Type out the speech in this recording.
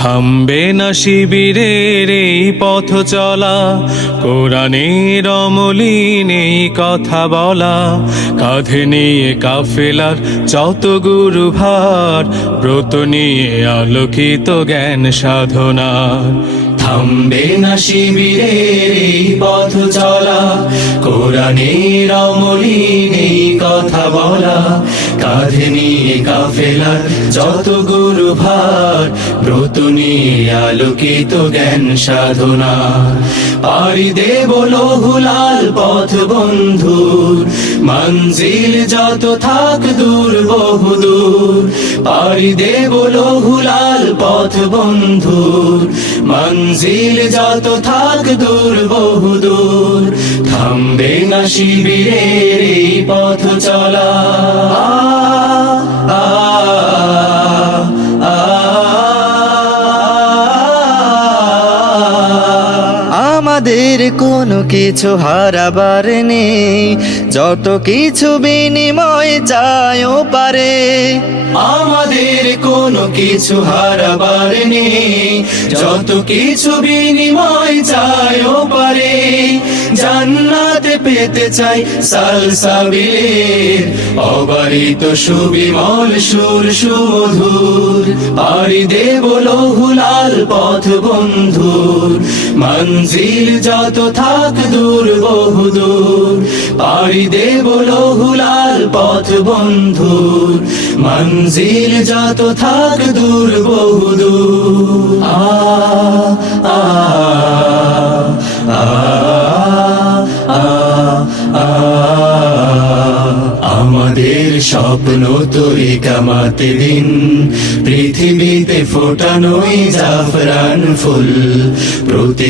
থামবে না শিবিরের এই পথ চলা, কোরআনের অমলিন কথা বলা, কাঁধে নিয়ে কাফেলার যত গুরু ভার ব্রত নিয়ে আলোকিত জ্ঞান সাধনার। থামবে না শিবিরের পথ চলা। কোরআনের অমলিন এই কথা বলা। কাঁধে নিয়ে কাফেলার যত গুরু ভার ব্রত নিয়ে আলোকিত জ্ঞান সাধনা। পাড়ি দেব লহুলাল পথ বন্ধুর মঞ্জিল যত থাক দূর, বহু দূর। পাড়ি দেব লহুলাল পথ বন্ধুর। মঞ্জিল যত থাক দূর, বহু দূর। থামবে না শিবিরের আমাদের কোনো কিছু হারাবার নেই। যত কিছু বিনিময় চায়ও পারে। আমাদের কোনো কিছু হারাবার নেই। যত কিছু বিনিময় পেতে চাই সালসাবিলের অবারিত সুবিমল সুর সুমধুর পাড়ি দেব লহুলাল পথ বন্ধুর। মঞ্জিল যত থাক দূর বহু দূর। পাড়ি দেব লহুলাল পথ বন্ধুর। মঞ্জিল যত থাক দূর বহু দূর। আ আ আ। আমাদের স্বপ্ন তোরে কামাতে দিন। পৃথিবীতে ফোটানোই জাফরান ফুল। প্রতি